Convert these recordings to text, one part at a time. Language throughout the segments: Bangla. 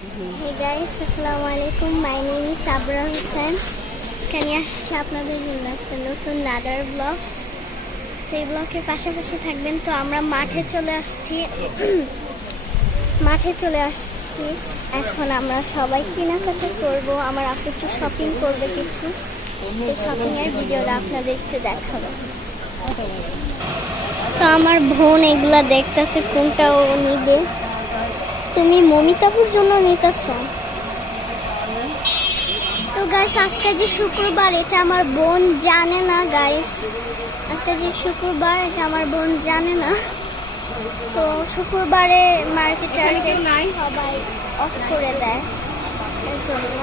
Hey guys, আসসালামু আলাইকুম. My name is Sabra Hussain. এখানে আসছে আপনাদের জন্য একটা নতুন নাদার ব্লগ. তো এই ব্লগের পাশাপাশি থাকবেন. তো আমরা মাঠে চলে আসছি. এখন আমরা সবাই কেনাকাটা করবো. আমার আপু একটু শপিং করবে কিছু. তো শপিং এর ভিডিওটা আপনাদের একটু দেখাবো. তো আমার বোন এগুলা দেখতেছে কোনটা ও নিবে. তুমি মমিতাপুর জন্য নিতেছ? তো গাইস, আজকে যে শুক্রবার এটা আমার বোন জানে না. গাইস, আজকে যে শুক্রবার এটা আমার বোন জানে না. তো শুক্রবারে মার্কেটে সবাই অফ করে দেয় এর জন্য.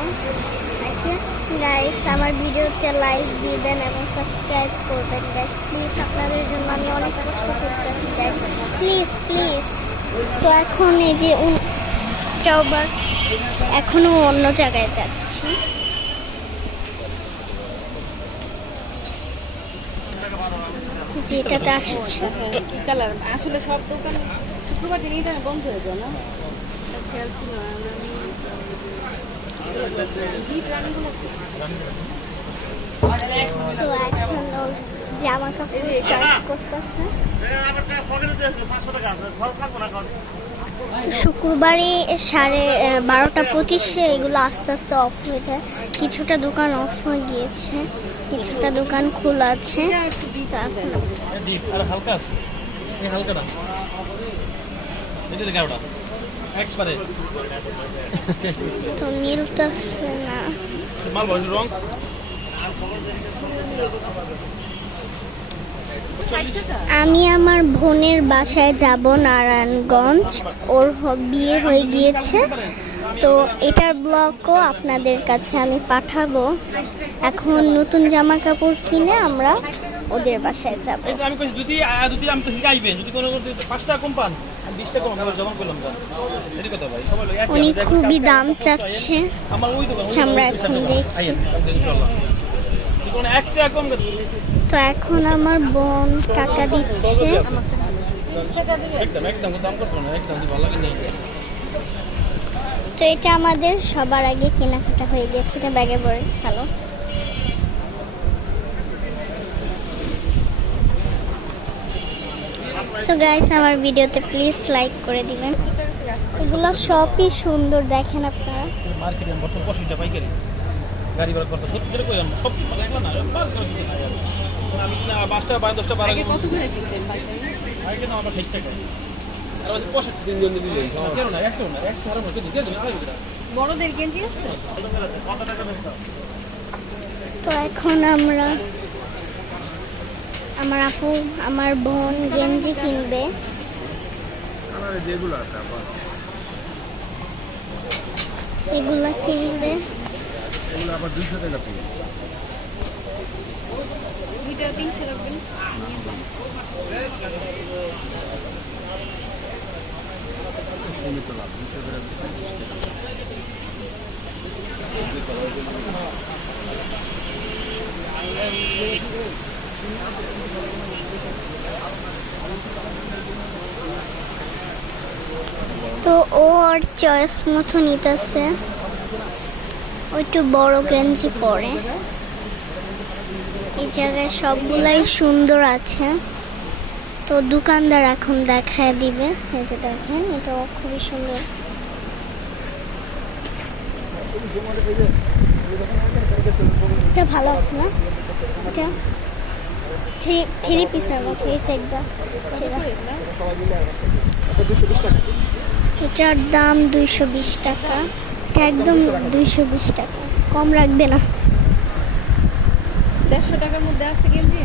গাইস, আমার ভিডিওতে লাইক দিবেন এবং সাবস্ক্রাইব করবেন গাইস, প্লিজ. আপনাদের জন্য আমি অনেক কষ্ট করতেছি গাইস, প্লিজ প্লিজ. তো এখন এই যে এখনো অন্য জায়গায় যাচ্ছি. যেটাতে আসছে কি কালার আসলে সব দোকান শুক্রবার দিন এটা বন্ধ হয়ে যায় না, খেয়াল ছিল না. তো এখন জামা কাপড় চয়েস করতেছে. শুক্রবারে 12:25 এগুলো আস্তে আস্তে অফ হয়ে যায়. কিছুটা দোকান অফ হয়ে গিয়েছে, কিছুটা দোকান খোলা আছে. তো মিলতেছে না. আমি আমার বোনের বাসায় যাব নারায়ণগঞ্জ. ওর বিয়ে হয়ে গিয়েছে. তো এটার ব্লগও আপনাদের কাছে আমি পাঠাবো. এখন নতুন জামা কাপড় কিনে আমরা ওদের বাসায় যাব. উনি খুবই দাম চাচ্ছে. আমরা এখন দেখছি. তো এখন আমার বোন টাকা দিচ্ছে. তো এটা আমাদের সবার আগে কেনাকাটা হয়ে গেছে. এটা ব্যাগে ভরে ভালো. সো গাইস, আমার ভিডিওতে প্লিজ লাইক করে দিবেন. এগুলো সবই সুন্দর, দেখেন আপনারা. গাড়ি ভাড়া খরচ সত্যি করে কই আমরা সব মানে একলা না আমি না 5টা 10টা 12 আগে কত করে চিনতেন ভাই? আগে না আমরা 60 টাকা আর ওই পোশাক তিনজন দিলে কেন না একটা না একটা আর মধ্যে দিতে দিন আগে বড়দের গেঞ্জি আছে কত টাকা বেচা. তো এখন আমরা আমার আপু আমার বোন গেঞ্জি কিনবে. আমারে যেগুলো আছে আপা এগুলা কিনবে. এগুলো আবার 200 টাকা পিস. দুইটা 300 রাখবেন. সীমিত লাভ 200 টাকা তো ও আর চয়েস মতো নিতেছে. ও একটু বড় গেঞ্জি পরে. এই জায়গায় সবগুলাই সুন্দর আছে. তো দোকানদার এখন দেখায় দিবে. এই যে দেখেন, এটাও খুবই সুন্দর. এটা ভালো আছে না? এটা থ্রি পিসের মতো. এই সাইডটা এটার দাম 220 টাকা. এটা একদম 220 টাকা, কম রাখবে না. 150 টাকার মধ্যে আছে গেঞ্জি.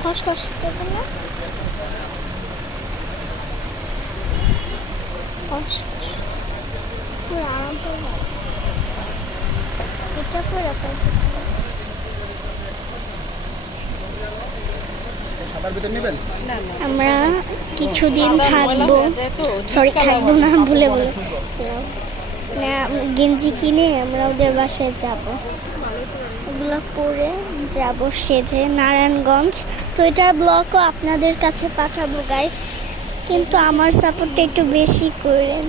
খসখস দেবেন না? খসখস পুরো আরাম করে. এটা করে সাদার ভিতর নেবেন? না না আমরা কিছুদিন সাদা ময়লা থাকবো, হয়ে যায় তো, সরি নীল কালার থাকবো না, হবে। ভুলে বলে না, গেঞ্জি কিনে আমরা ওদের বাসায় যাব, ওগুলো পরে যাব সেজে নারায়ণগঞ্জ। তো এটার ব্লগও আপনাদের কাছে পাঠাবো গাইস, কিন্তু আমার সাপোর্টটা একটু বেশি করেন।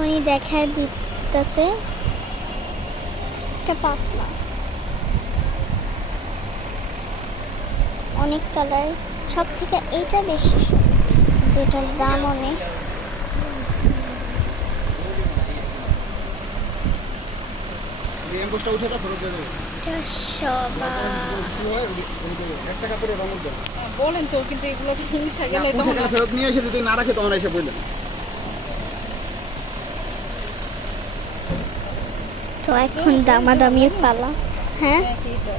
উনি দেখায় দিতেছে এটা পাতলা, অনেক কালার, সব থেকে এইটা বেশি সুন্দর, যেটার দাম অনেক। এই এমবোসটা উঠে দাও, ফেরত দিয়ে দেবো। এটা সবাই কিছু হয়, একটা কাপড়ে রঙ উঠবে না। বলেন তো, কিন্তু এগুলো তো উঠে গেলে উঠে তখন গেলে ফেরত নিয়ে এসে যদি না রাখে তখন এসে বললেন। তো এখন দামাদামির পালা। হ্যাঁ একই তো।